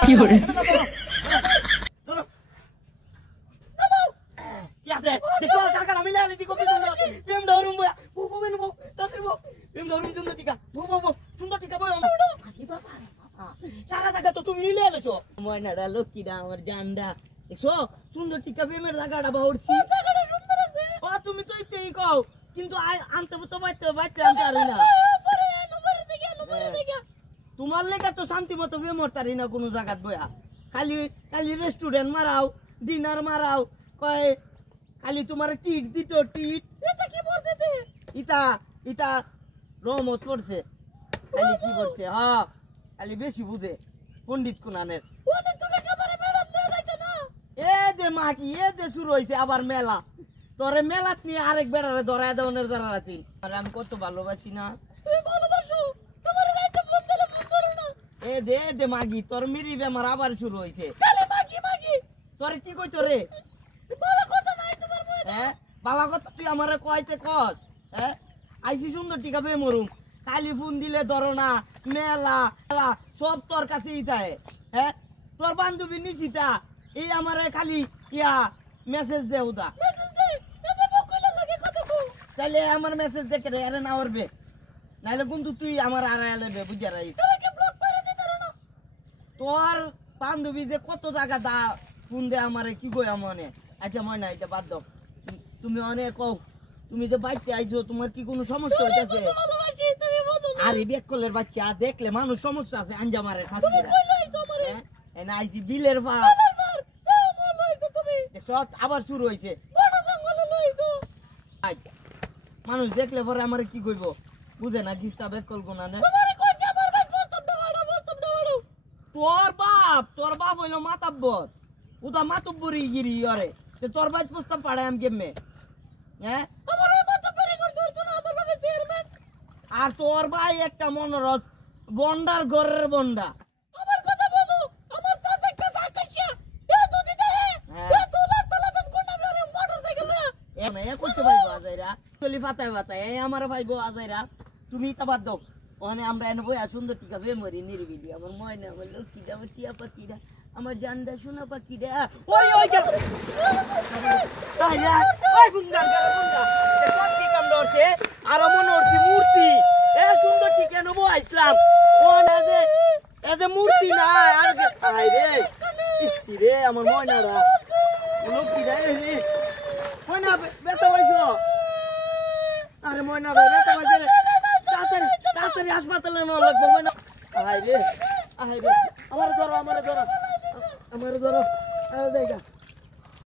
কি করে কি আছে দেখো কাকাটা মিলে আলি দিকো সুন্দর প্রেম ধরুম বয়া বো বো বেন বো তাদের বো প্রেম ধরুম সুন্দর টিকা বো বো বো সুন্দর টিকা বয় কি বাবা সারা জায়গা তো তুমি মিলে আলেছো ময়নাডা লক্ষ্মীডা আমার জানডা দেখছো সুন্দর টিকা প্রেমের জায়গাটা বাউরছি জায়গাটা সুন্দর আছে ও তুমি তো ইতেই কও কিন্তু আনতে তো বাইতে আনতে পারি না পরে দেখে তোমার লেখা তো শান্তি মতো প্রেম হতারি না কোনো জায়গাত বয়া খালি খালি রেস্টুরেন্ট মারাও ডিনার মারাও কয় খালি তোমার টিট দিত টিট এটা কি পড়ছে তে ইতা ইতা রহমত পড়ছে খালি কি পড়ছে হ্যাঁ খালি বেশি বুঝে পণ্ডিত কুনানের ওনে তুমি কবরে মেলা লয়ে যাইতে না এ দে মাকি এ দে শুরু হইছে আবার মেলা তোরে মেলাত নিয়ে আরেক বেড়ারে ধরায় দেওনের দরার আছিস আর আমি কত ভালোবাসি না তুমি ভালোবাসো তোমার রাইতে ফোন দিলে ফোন করো না এ দে মাগি তোর মিরি বেমার আবার শুরু হইছে তাহলে মাগি তোর কি কই তোরে ভালো কথা নাই তোমার মনে হ্যাঁ ভালো কথা তুই আমারে কইতে কস হ্যাঁ আইছি সুন্দর টিকা বে মরুম খালি ফোন দিলে ধরো না মেলা সব তোর কাছেই থাকে হ্যাঁ তোর বান্ধবী নিশিতা এই আমারে খালি ইয়া মেসেজ দে উদা মেসেজ দে এতে বকইলা লাগে কথা কো তাইলে আমার মেসেজ দেখে রে আরে না ওরবে নাইলে বন্ধু তুই আমার আড়াইলে বুঝা রাই তোকে ব্লক করে দে ধরো না তোর বান্ধবী যে কত জায়গা দা ফোন দে আমারে কি কই মনে আচ্ছা মনে না এটা বাদ দাও তুমি অনেক কও তুমি যে বাইতে আইছো তোমার কি কোনো সমস্যা হইতাছে আরে বেকলের বাচ্চা দেখলে মানুষ সমস্যা আছে আঞ্জা মারে খাচ্ছে না আইছি বিলের পার দেখছো আবার শুরু হইছে মানুষ দেখলে পরে আমার কি কইব বুঝে না গিস্তা বেকল গুনা না তোর বাপ হইলো মাতাব্বর উদা মাতব্বরি গিরি আরে তোর বাপ প্রস্তাব পাড়ায় আমি কেমনে হ্যাঁ আমার এই মাতব্বরি করতে হতো না আমার বাবা চেয়ারম্যান আর তোর ভাই একটা মনোরথ বন্ডার ঘরের বন্ডা আমার কথা বুঝো আমার চাচা কাছে আকাশিয়া এ যদি দেহে এ তোলা তোলা তো কোন নামে আরে মোটরসাইকেল এ না এ করতে পাইবো আজাইরা চলি ফাতায় এই আমার ভাইবো আজাইরা তুমি তা বাদ দাও ওখানে আমরা এনে বই সুন্দর টিকা মেমরি নিরিবিলি আমার ময়না বলল কি দাও টিয়া পাখিরা আমার জানডা শোনা পাখিরা ওই গেল আয়া ওই ফুন্ডা এ কি কাম করছে আর মনে হচ্ছে মূর্তি এ সুন্দর টিকা নেবো ইসলাম ও না যে এ যে মূর্তি না আর আই রে ইসি রে আমার ময়নারা লোকি রে ময়না বেটা হইছো আরে ময়না বেটা হইছে রে তাড়াতাড়ি হাসপাতালে নেওয়া লাগবে ময়না আই রে আমার ধরো আরে দেখা